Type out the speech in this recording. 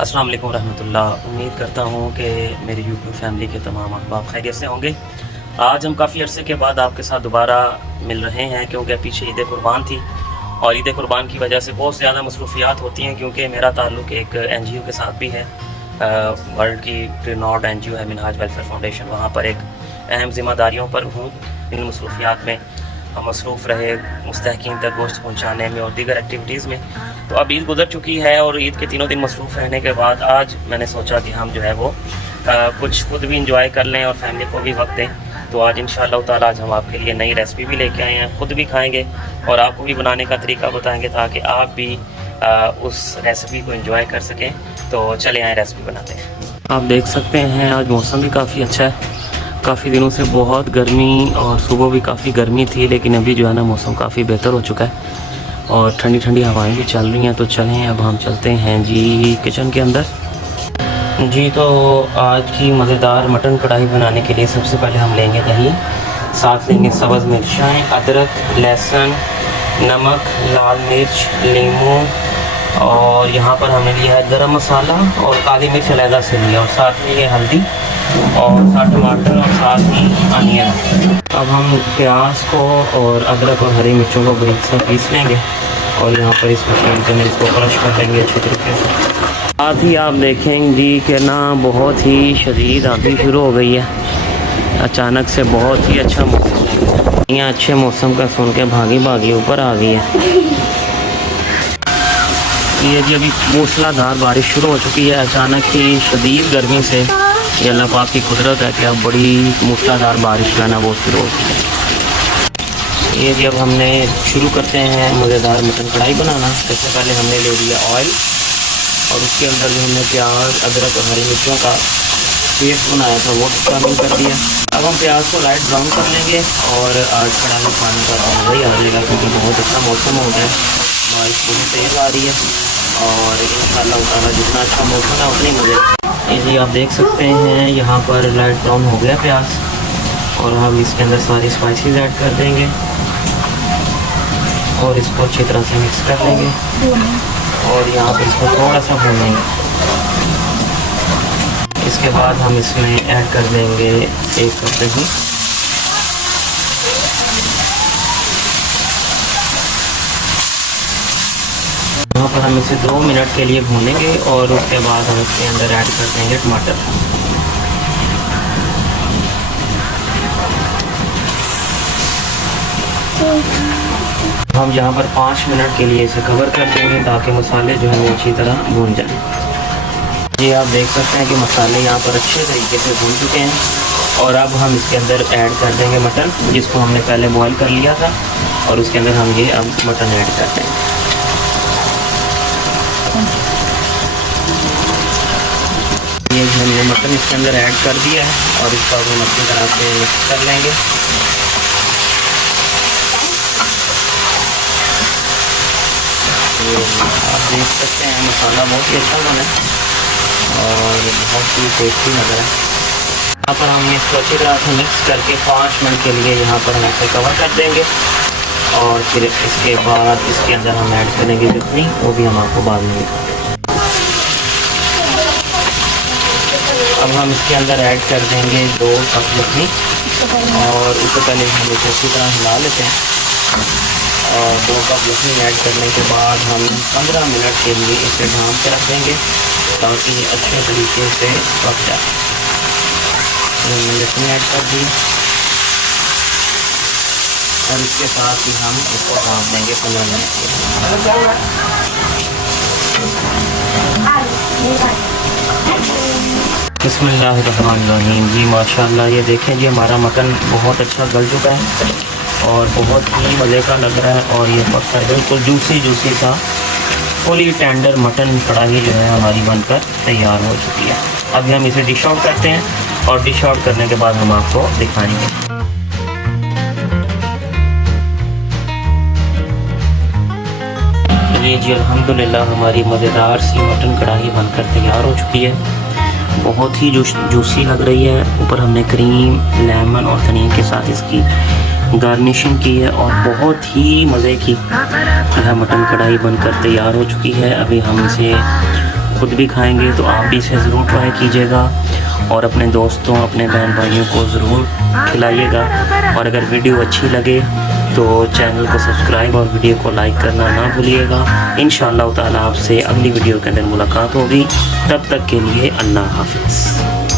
अस्सलाम वालेकुम रहमतुल्लाह। उम्मीद करता हूँ कि मेरी यूट्यूब फैमिली के तमाम अहबाब खैरियत से होंगे। आज हम काफ़ी अरसे के बाद आपके साथ दोबारा मिल रहे हैं, क्योंकि पीछे ईद कुर्बान थी और ईद कुर्बान की वजह से बहुत ज़्यादा मसरूफियात होती हैं, क्योंकि मेरा ताल्लुक़ एक NGO के साथ भी है। वर्ल्ड की रिनॉल्ड NGO है मिनहाज वेलफेयर फाउंडेशन। वहाँ पर एक अहम ज़िम्मेदारियों पर हूँ। इन मसरूफियात में हम मसरूफ़ रहे, मुस्तहकीन तक गोश्त पहुँचाने में और दीगर एक्टिविटीज़ में। तो अब ईद गुजर चुकी है और ईद के तीनों दिन मसरूफ़ रहने के बाद आज मैंने सोचा कि हम जो है वो कुछ खुद भी इंजॉय कर लें और फैमिली को भी वक्त दें। तो आज इंशाअल्लाह ताला आज हम आपके लिए नई रेसिपी भी लेके आए हैं, खुद भी खाएंगे और आपको भी बनाने का तरीका बताएंगे, ताकि आप भी उस रेसिपी को एंजॉय कर सकें। तो चले आए रेसिपी बनाते हैं। आप देख सकते हैं आज मौसम भी काफ़ी अच्छा है। काफ़ी दिनों से बहुत गर्मी और सुबह भी काफ़ी गर्मी थी, लेकिन अभी जो है ना मौसम काफ़ी बेहतर हो चुका है और ठंडी ठंडी हवाएं भी चल रही हैं। तो चलें अब हम चलते हैं जी किचन के अंदर जी। तो आज की मज़ेदार मटन कढ़ाई बनाने के लिए सबसे पहले हम लेंगे दही, साथ लेंगे सब्ज़ मिर्चाएँ, अदरक, लहसुन, नमक, लाल मिर्च, नींबू और यहाँ पर हमने लिया है गरम मसाला और काली मिर्च अलहदा से लिया और साथ में ये हल्दी और साथ टमाटर और साथ ही अनियन। अब हम प्याज को और अदरक और हरी मिर्चों को बारीक से पीस लेंगे और यहाँ पर इस मशीन के अंदर इसको क्रश कर लेंगे अच्छी तरीके से। साथ ही आप देखेंगे जी कि ना बहुत ही शदीद आंधी शुरू हो गई है। अचानक से बहुत ही अच्छा मौसम, यहाँ अच्छे मौसम का सुन के भागी भागी ऊपर आ गई है। ये जी अभी मूसलाधार बारिश शुरू हो चुकी है। अचानक ही शदीद गर्मी से ये अल्लाह पाक की कुदरत है कि अब बड़ी मूसलाधार बारिश जो है ना वो शुरू होती है। ये जी अब हमने शुरू करते हैं मज़ेदार मटन कढ़ाई बनाना। सबसे पहले हमने ले लिया ऑयल और उसके अंदर जो हमने प्याज, अदरक और हरी मिर्चों का पेस्ट बनाया था वो शामिल कर दिया। अब हम प्याज को लाइट ब्राउन कर लेंगे और आज कढ़ाई में पानी का मज़ा ही आ जाएगा, क्योंकि बहुत अच्छा मौसम हो गया है, बारिश पूरी तेज़ आ रही है और इंशाअल्लाह ताला जितना अच्छा मौसम है उतनी मज़े। ये आप देख सकते हैं यहाँ पर लाइट ब्राउन हो गया प्याज और हम इसके अंदर सारी स्पाइसेस ऐड कर देंगे और इसको अच्छी तरह से मिक्स कर लेंगे और यहाँ पर इसको थोड़ा सा भूनेंगे। इसके बाद हम इसमें ऐड कर देंगे 1 कप दही, यहाँ पर हम इसे 2 मिनट के लिए भूनेंगे और उसके बाद हम इसके अंदर ऐड कर देंगे टमाटर। हम यहाँ पर 5 मिनट के लिए इसे कवर कर देंगे ताकि मसाले जो है वो अच्छी तरह भून जाएं। ये आप देख सकते हैं कि मसाले यहाँ पर अच्छे तरीके से भून चुके हैं और अब हम इसके अंदर ऐड कर देंगे मटन, जिसको हमने पहले बॉईल कर लिया था और उसके अंदर हम ये अब मटन ऐड कर देंगे। ये हमने मटन इसके अंदर ऐड कर दिया है और इसका हम अच्छी तरह से मिक्स कर लेंगे। तो आप देख सकते हैं मसाला बहुत ही अच्छा बना है और बहुत ही टेस्टी लग रहा है। यहाँ पर हम इसको अच्छी तरह से मिक्स करके 5 मिनट के लिए यहाँ पर हम इसे कवर कर देंगे और फिर इसके बाद इसके अंदर हम ऐड करेंगे चटनी, वो भी हम आपको बाद में दिखाएंगे। अब हम इसके अंदर ऐड कर देंगे 2 कप चटनी और उससे पहले हम इसे अच्छी तरह हिला लेते हैं और 2 कप लहसुन ऐड करने के बाद हम 15 मिनट के लिए इसे ढाँप के रख देंगे ताकि ये अच्छे तरीके से पक जाए। हमने लहसुन ऐड कर दी और इसके साथ ही हम इसको ढाँप देंगे 15 मिनट के लिए। बिस्मिल्लाहिर्रहमानिर्रहीम जी। माशाल्लाह ये देखें जी हमारा मटन बहुत अच्छा गल चुका है और बहुत ही मज़े का लग रहा है और ये पक्का बिल्कुल जूसी सा फुली टेंडर मटन कढ़ाई जो है हमारी बनकर तैयार हो चुकी है। अभी हम इसे डिश आउट करते हैं और डिश आउट करने के बाद हम आपको दिखाएंगे। जी अल्हम्दुलिल्लाह हमारी मज़ेदार सी मटन कढ़ाई बनकर तैयार हो चुकी है। बहुत ही जूसी लग रही है। ऊपर हमने क्रीम, लेमन और धनिया के साथ इसकी गार्निशिंग की है और बहुत ही मज़े की यह मटन कढ़ाई बनकर तैयार हो चुकी है। अभी हम इसे खुद भी खाएंगे तो आप भी इसे ज़रूर ट्राई कीजिएगा और अपने दोस्तों अपने बहन भाइयों को ज़रूर खिलाइएगा। और अगर वीडियो अच्छी लगे तो चैनल को सब्सक्राइब और वीडियो को लाइक करना ना भूलिएगा। इंशाअल्लाह ताला आपसे अगली वीडियो के अंदर मुलाकात होगी। तब तक के लिए अल्लाह हाफ़िज़।